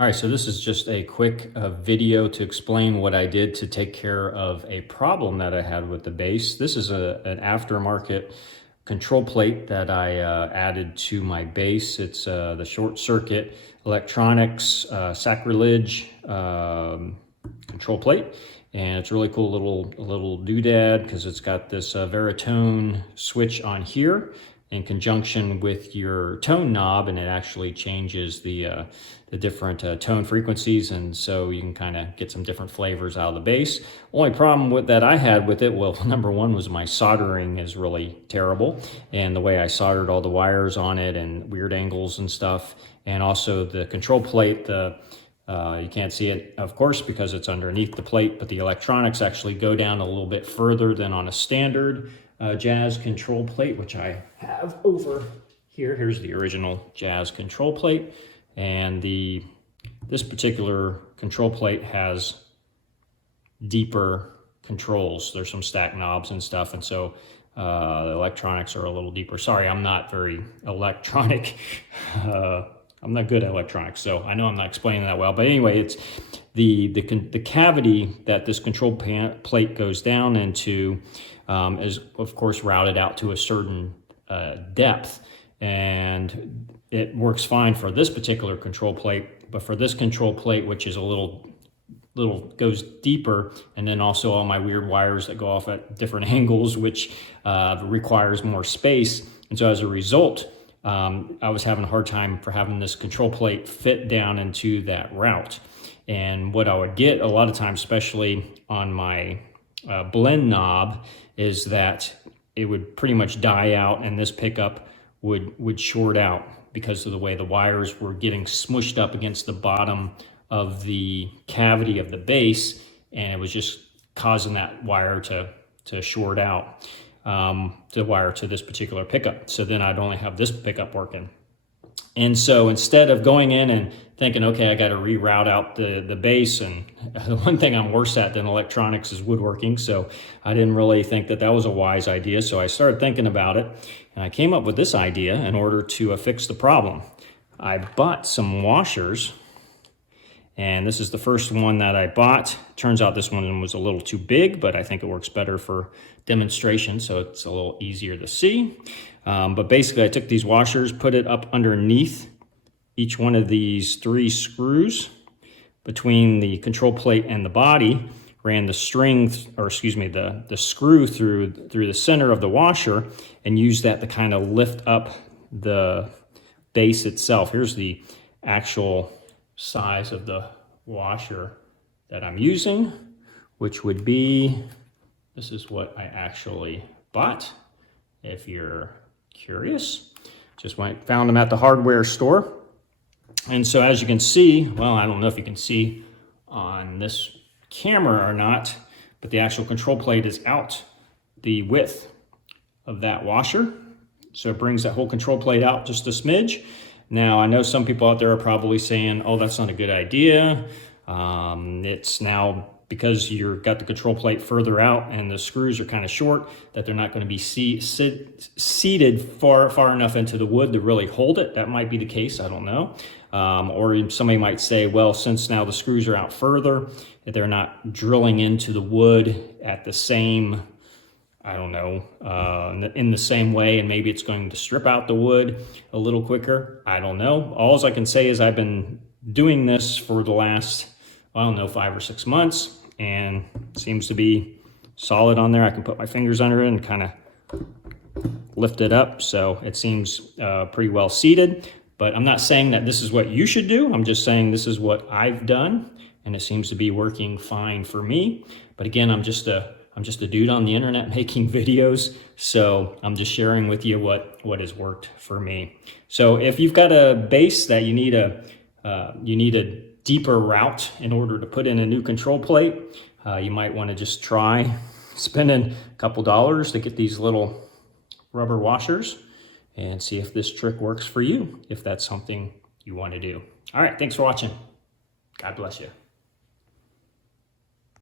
All right, so this is just a quick video to explain what I did to take care of a problem that I had with the base. This is an aftermarket control plate that I added to my base. It's the short circuit electronics sacrilege control plate. And it's a really cool little doodad because it's got this veritone switch on here in conjunction with your tone knob, and it actually changes the different tone frequencies, and so you can kind of get some different flavors out of the bass. Only problem with that I had with it, well, number one was my soldering is really terrible, and the way I soldered all the wires on it and weird angles and stuff, and also the control plate, you can't see it, of course, because it's underneath the plate, but the electronics actually go down a little bit further than on a standard Jazz control plate, which I have over here. Here's the original Jazz control plate, and this particular control plate has deeper controls. There's some stack knobs and stuff, and so the electronics are a little deeper. Sorry, I'm not very electronic. I'm not good at electronics, so I know I'm not explaining that well. But anyway, it's the cavity that this control plate goes down into is, of course, routed out to a certain depth, and it works fine for this particular control plate. But for this control plate, which is a little goes deeper, and then also all my weird wires that go off at different angles, which requires more space, and so as a result, I was having a hard time for having this control plate fit down into that route. And what I would get a lot of times, especially on my blend knob, is that it would pretty much die out, and this pickup would short out because of the way the wires were getting smushed up against the bottom of the cavity of the base, and it was just causing that wire to short out. The wire to this particular pickup. So then I'd only have this pickup working. And so instead of going in and thinking, okay, I got to reroute out the bass, and the one thing I'm worse at than electronics is woodworking, so I didn't really think that was a wise idea. So I started thinking about it, and I came up with this idea in order to fix the problem. I bought some washers, and this is the first one that I bought. Turns out this one was a little too big, but I think it works better for demonstration, so it's a little easier to see. But basically, I took these washers, put it up underneath each one of these 3 screws between the control plate and the body, ran the string, or excuse me, the screw through the center of the washer, and used that to kind of lift up the base itself. Here's the actual size of the washer that I'm using, which would be, this is what I actually bought, if you're curious. Just found them at the hardware store. And so as you can see, well, I don't know if you can see on this camera or not, but the actual control plate is out the width of that washer. So it brings that whole control plate out just a smidge. Now, I know some people out there are probably saying, oh, that's not a good idea. It's now, because you've got the control plate further out and the screws are kind of short, that they're not going to be seated far enough into the wood to really hold it. That might be the case, I don't know. Or somebody might say, well, since now the screws are out further, that they're not drilling into the wood at the same, I don't know, in the same way, and maybe it's going to strip out the wood a little quicker. I don't know. All I can say is I've been doing this for the last, I don't know, 5 or 6 months, and it seems to be solid on there. I can put my fingers under it and kind of lift it up, so it seems pretty well seated. But I'm not saying that this is what you should do. I'm just saying this is what I've done, and it seems to be working fine for me. But again, I'm just a dude on the internet making videos, so I'm just sharing with you what has worked for me. So if you've got a bass that you need a deeper route in order to put in a new control plate, you might want to just try spending a couple dollars to get these little rubber washers and see if this trick works for you, if that's something you want to do. All right, thanks for watching. God bless you.